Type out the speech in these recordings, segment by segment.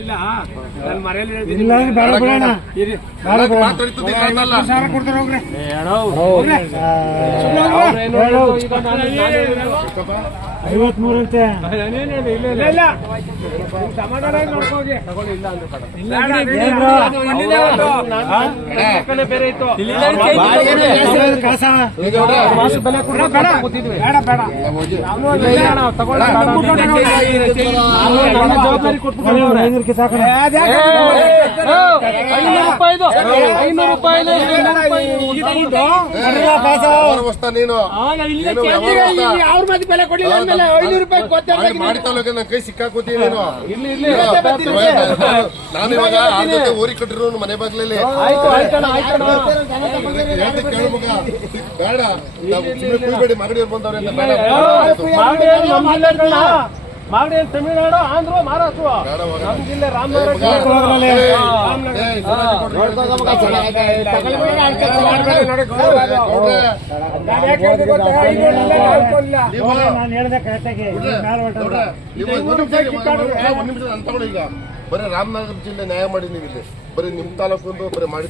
ಇಲ್ಲ. ನಾನು ಮನೇಲಿ ಹೇಳ್ತೀನಿ. ಇಲ್ಲ ಅಂದ್ರೆ ಇರಿ. ಬೇಡ ಬೇಡ. ಮಾತಾಡ್ತಿದ್ದೆ ಕಾರಣಲ್ಲ. ಹೋಗ್ರಿ. ಏ, ಹೋಗ್ರಿ. ಅವ್ರು ಏನು ಹೇಳಿದ್ರು, ಈಗ ನಾನು- ನಾನು ಹೇಳಿದ್ರು. ಐವತ್ಮೂರು ಅಂತೆ ನಾನೇನು ಹೇಳಿದೆ, ಇಲ್ಲ, ಇಲ್ಲ, ಇಲ್ಲ. ನೀವು ತಗೊಳ್ಳಿ, ಇಲ್ಲ ಅಂದ್ರೆ ಬೇಡ. ಬೇಡ, ಬೇಡ. ಏನ್ ಬ್ರೋ? ಇತ್ತು. ಜವಾಬ್ದಾರಿ ಕೊಟ್ಬಿಟ್ಟು ಹೋಗ್ರೆ. ಸಾಕು ಐನೂರು ರೂಪಾಯಿದು ಐನೂರು ನೀನು ನೀನು ವ್ಯವಹಾರ ವಸ್ತ. ಅವ್ರ ಮತ್ತೆ ಬೆಲೆ ಕೊಡಲಿಲ್ಲ ಅಂದ್ಮೇಲೆ ಐನೂರು ರೂಪಾಯಿ ಮಾಡಿ ಮಾಡಿ ತಾಲೂಕಿಗೆ ನನ್ನ ಕೈ ಸಿಕ್ಕಾಕೋತಿ ನೀನು ಇರ್ಲಿ ಇರ್ಲಿ ನಾನು ಇವಾಗ ಆ ಜೊತೆ ಊರಿ ಕಟ್ಟಿರೋ ಮನೆ ಬಾಗ್ಲಲ್ಲಿ ಬೇಡ ನಾವು ಸುಮ್ಮನೆ ಕುಯ್ಬೇಡಿ ಮಗಡಿ ಬಂದವ್ರೆ ಅಂತ ಬೇಡ ಮಾಗಡಿ ತಮಿಳುನಾಡು ಆಂಧ್ರ ಮಹಾರಾಷ್ಟ್ರ. ನಮ್ ಜಿಲ್ಲೆ. ರಾಮನಗರ. ನಾನು ಹೇಳ್ದೆ ಕರೆಕ್ಟಾಗಿ ಈಗ ಬರೀ ರಾಮನಗರ ಜಿಲ್ಲೆ ನ್ಯಾಯ ಮಾಡಿ ನೀವು ಇಲ್ಲಿ ಬರೀ ನಿಮ್ ತಾಲೂಕು ಬರೀ ಮಾಡಿ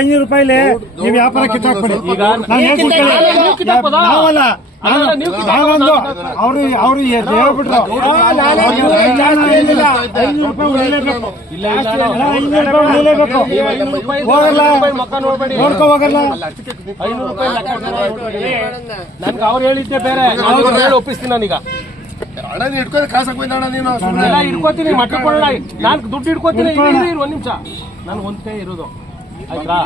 ಐನೂರು ರೂಪಾಯಿ ನೀವು ವ್ಯಾಪಾರ ಕಿತ್ತಾಕ್ಬಿಡಿ ನಾವಲ್ಲ ನಾನೊಂದು ಅವ್ರು ಅವ್ರು ಹೇಳ್ಬಿಟ್ರು ಹೋಗಲ್ಲ ನೋಡ್ಕೊ ಹೋಗಲ್ಲ ಐನೂರು ರೂಪಾಯಿ ನನ್ಗೆ ಅವ್ರು ಹೇಳಿದ್ದೆ ಬೇರೆ ಅವ್ರು ಹೇಳಿ ಒಪ್ಪಿಸ್ತೀನಿ ನಾನೀಗ ಅಣ್ಣ ನೀನು ಇಟ್ಕೊಂಡು ಕಾಸಕ್ಕೆ ಹೋಯ್ತು ಅಣ್ಣ ನೀನು ಇಟ್ಕೋತೀನಿ ಮಟ್ಟ ಕೊಡಲ್ಲ ನಾನು ದುಡ್ಡು ಇಟ್ಕೋತೀನಿ ಒಂದ್ ನಿಮಿಷ ನಾನು ಒಂದೇ ಇರೋದು ಆಯ್ತಾ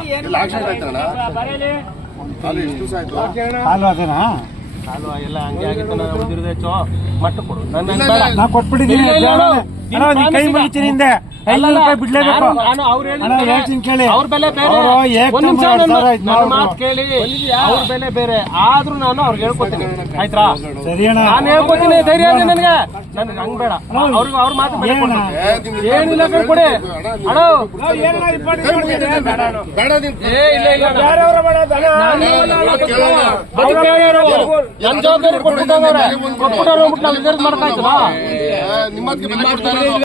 ಹಾಲು ಅದೇನಾ ನಾನು ಎಲ್ಲ ಹಂಗೆ ಆಗಿತ್ತು ನಾನು ಉಳಿದಿರೋದು ಚೋ ಮಟ್ಟ ಕೊಡು. ನನ್ನ. ಕೈ ಮುಗಿತೀನಿ ಹಿಂದೆ. ಐನೂರು ರೂಪಾಯಿ ಬಿಡ್ಲೇಬೇಕು. ಕೇಳಿ. ಅವ್ರ ಬೆಲೆ ಬೇರೆ. ಒಂದ್ ನಿಮಿಷ ನನ್ನ-. ಮಾತು ಕೇಳಿ. ಅವ್ರ ಬೆಲೆ ಬೇರೆ. ಆದ್ರೂ ನಾನು ಅವ್ರಿಗೆ ಹೇಳ್ಕೊತೀನಿ. ಆಯ್ತಾ ನಾನು ಹೇಳ್ಕೊತೀನಿ ಧೈರ್ಯ ಇದೆ ನನಗೆ. ನನ್ಗೆ ಹಂಗ್ ಬೇಡ. ಅವ್ರಿಗೆ ಅವ್ರ ಮಾತು ಬೆಲೆ ಕೊಡು. ಏನಿಲ್ಲ ಕಣ್ ಕೊಡಿ. ಅಣ್ಣ ಬೇಡ ನೀನು. ಏ ಇಲ್ಲ ಇಲ್ಲ ಜವಾಬ್ದಾರಿ ಕೊಟ್ಬಿಟ್ಟು. ಕೊಟ್ಬಿಟ್ಟು ಹೋಗ್ಬಿಟ್ಟು ನಾವು